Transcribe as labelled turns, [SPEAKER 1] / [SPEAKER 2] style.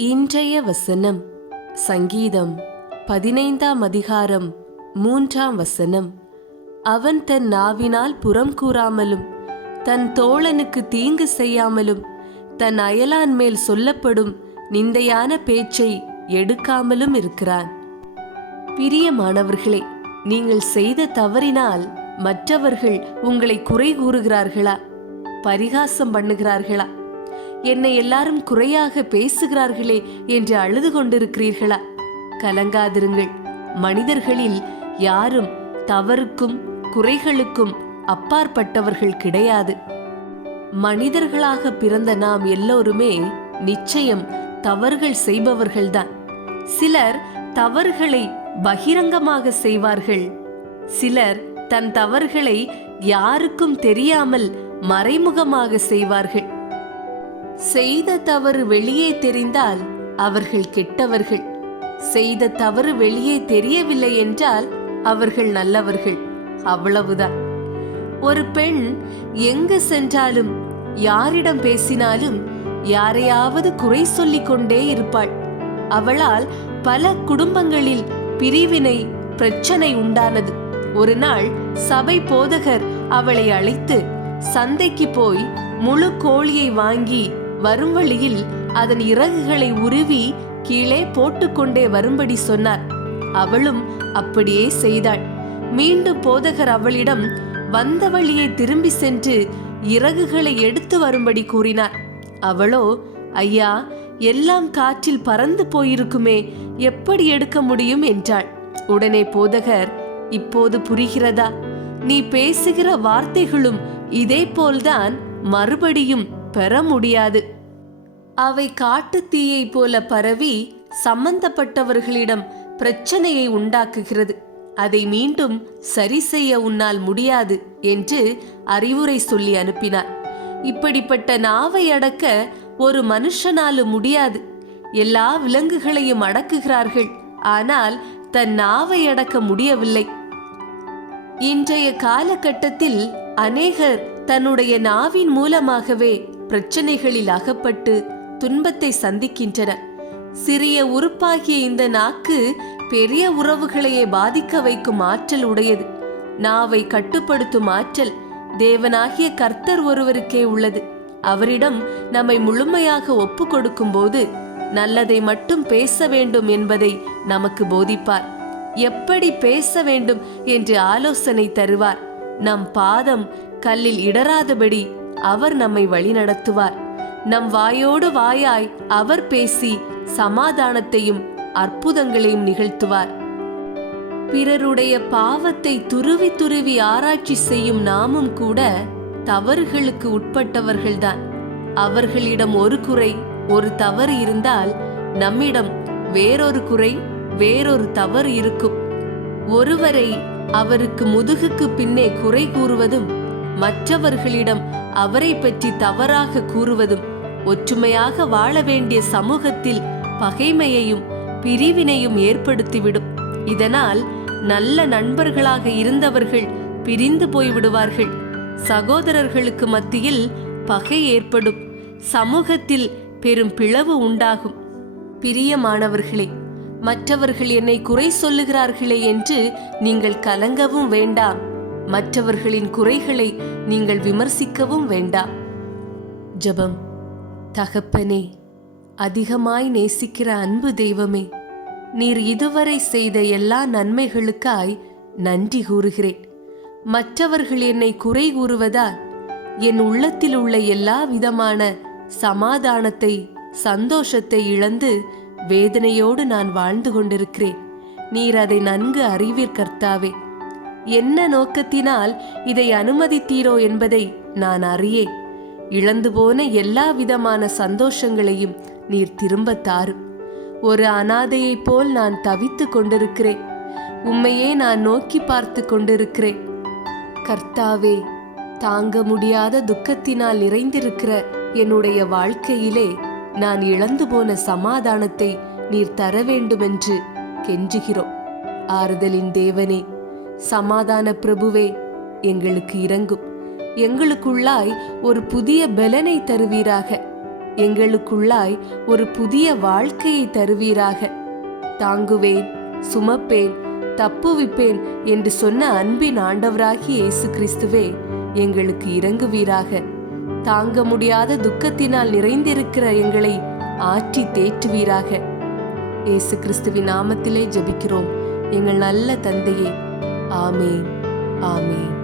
[SPEAKER 1] இன்றைய வசனம் சங்கீதம் பதினைந்தாம் அதிகாரம் மூன்றாம் வசனம். அவன் தன் நாவினால் புறம் கூறாமலும் தன் தோழனுக்கு தீங்கு செய்யாமலும் தன் அயலான் மேல் சொல்லப்படும் நிந்தையான பேச்சை எடுக்காமலும் இருக்கிறான். பிரியமானவர்களே நீங்கள் செய்த தவறினால் மற்றவர்கள் உங்களை குறை கூறுகிறார்களா? பரிகாசம் பண்ணுகிறார்களா? என்னை எல்லாரும் குறையாக பேசுகிறார்களே என்று அழுது கொண்டிருக்கிறீர்களா? கலங்காதிருங்கள். மனிதர்களில் யாரும் தவறுக்கும் குறைகளுக்கும் அப்பாற்பட்டவர்கள் கிடையாது. மனிதர்களாக பிறந்த நாம் எல்லோருமே நிச்சயம் தவறுகள் செய்பவர்கள்தான். சிலர் தவறுகளை பகிரங்கமாக செய்வார்கள். சிலர் தன் தவறுகளை யாருக்கும் தெரியாமல் மறைமுகமாக செய்வார்கள். செய்த தவறு வெளியே தெரிந்தால் அவர்கள் கெட்டவர்கள். செய்த தவறு வெளியே தெரியவில்லை என்றால் அவர்கள் நல்லவர்கள். அவ்வளவுதான். ஒரு பெண் எங்கு சென்றாலும் யாரிடம் பேசினாலும் யாரையாவது குறை சொல்லிக் கொண்டே இருப்பாள். அவளால் பல குடும்பங்களில் பிரிவினை பிரச்சனை உண்டானது. ஒரு நாள் சபை போதகர் அவளை அழைத்து சந்தைக்கு போய் முழு கோழியை வாங்கி வரும் வழியில் அதன் இறகுகளை உருவி கீழே போட்டுக்கொண்டே வரும்படி சொன்னார். அவளும் அப்படியே செய்தாள். மீண்டும் போதகர் அவளிடம் வந்த வழியை திரும்பி சென்று இறகுகளை எடுத்து வரும்படி கூறினார். அவளோ ஐயா எல்லாம் காற்றில் பறந்து போயிருக்குமே எப்படி எடுக்க முடியும்? என்றாள். உடனே போதகர் இப்போது புரிகிறதா? நீ பேசுகிற வார்த்தைகளும் இதே போல்தான் மறுபடியும் பெற முடியாது. அவை காட்டுத் தீயை போல பரவி சம்பந்தப்பட்டவர்களிடம் பிரச்சனையை உண்டாக்குகிறது. அதை மீண்டும் சரி செய்ய உன்னால் முடியாது என்று அறிவுரை சொல்லி அனுப்பினார். இப்படிப்பட்ட நாவை அடக்க ஒரு மனுஷனாலும் முடியாது. எல்லா விலங்குகளையும் அடக்குகிறார்கள். ஆனால் தன் நாவை அடக்க முடியவில்லை. இன்றைய காலகட்டத்தில் அநேகர் தன்னுடைய நாவின் மூலமாகவே பிரச்சனைகளில் அகப்பட்டு துன்பத்தை சந்திக்கின்றன. சிறிய உறுப்பாகிய இந்த நாக்கு பெரிய உறவுகளையே பாதிக்க வைக்கும் ஆற்றல் உடையது. நாவை கட்டுப்படுத்தும் ஆற்றல் தேவனாகிய கர்த்தர் ஒருவருக்கே உள்ளது. அவரிடம் நம்மை முழுமையாக ஒப்பு கொடுக்கும்போது நல்லதை மட்டும் பேச வேண்டும் என்பதை நமக்கு போதிப்பார். எப்படி பேச வேண்டும் என்று ஆலோசனை தருவார். நம் பாதம் கல்லில் இடராதபடி அவர் நம்மை வழிநடத்துவார். நம் வாயோடு வாயாய் அவர் பேசி சமாதானத்தையும் அற்புதங்களையும் நிகழ்த்துவார். பிறருடைய பாவத்தை துருவி துருவி ஆராய்ச்சி செய்யும் நாமும் கூட தவறுகளுக்கு உட்பட்டவர்கள்தான். அவர்களிடம் ஒரு குறை ஒரு தவறு இருந்தால் நம்மிடம் வேறொரு குறை வேறொரு தவறு இருக்கும். ஒருவரை அவருக்கு முதுகுக்கு பின்னே குறை கூறுவதும் மற்றவர்களிடம் அவரை பற்றி தவறாக கூறுவதும் ஒற்றுமையாக வாழ வேண்டிய சமூகத்தில் பகைமையையும் பிரிவினையும் ஏற்படுத்திவிடும். இதனால் நல்ல நண்பர்களாக இருந்தவர்கள் பிரிந்து போய்விடுவார்கள். சகோதரர்களுக்கு மத்தியில் பகை ஏற்படும். சமூகத்தில் பெரும் பிளவு உண்டாகும். பிரியமானவர்களே மற்றவர்கள் என்னை குறை சொல்லுகிறார்களே என்று நீங்கள் கலங்கவும் வேண்டாம். மற்றவர்களின் குறைகளை நீங்கள் விமர்சிக்கவும் வேண்டாம். ஜெபம். தகப்பனே அதிகமாய் நேசிக்கிற அன்பு தெய்வமே நீர் இதுவரை செய்த எல்லா நன்மைகளுக்காய் நன்றி கூறுகிறேன். மற்றவர்கள் என்னை குறை கூறுவதால் என் உள்ளத்தில் உள்ள எல்லா விதமான சமாதானத்தை சந்தோஷத்தை இழந்து வேதனையோடு நான் வாழ்ந்து கொண்டிருக்கிறேன். நீர் அதை நன்கு அறிவீர் கர்த்தாவே. என்ன நோக்கத்தினால் இதை அனுமதித்தீரோ என்பதை நான் அறியேன். இழந்து போன எல்லா விதமான சந்தோஷங்களையும் நீர் திரும்ப தாரும் ஒரு அனாதையைப் போல் நான் தவித்து கொண்டிருக்கிறேன். உம்மையே நான் நோக்கி பார்த்து கொண்டிருக்கிறேன். கர்த்தாவே தாங்க முடியாத துக்கத்தினால் நிறைந்திருக்கிற என்னுடைய வாழ்க்கையிலே நான் இழந்து போன சமாதானத்தை நீர் தர வேண்டுமென்று கெஞ்சுகிறோம். ஆறுதலின் தேவனே சமாதான பிரபுவே எங்களுக்கு இறங்கும் எங்களுக்குள்ளாய் ஒரு புதிய பலனை தருவீராக. எங்களுக்குள்ளாய் ஒரு புதிய வாழ்க்கையை தருவீராக. தாங்குவேன் சுமப்பேன் தப்புவிப்பேன் என்று சொன்ன அன்பின் ஆண்டவராகி இயேசு கிறிஸ்துவே எங்களுக்கு இறங்குவீராக தாங்க முடியாத துக்கத்தினால் நிறைந்திருக்கிற எங்களை ஆற்றி தேற்றுவீராக. இயேசு கிறிஸ்துவின் நாமத்திலே ஜபிக்கிறோம். எங்கள் நல்ல தந்தையே ആമേൻ ആമേൻ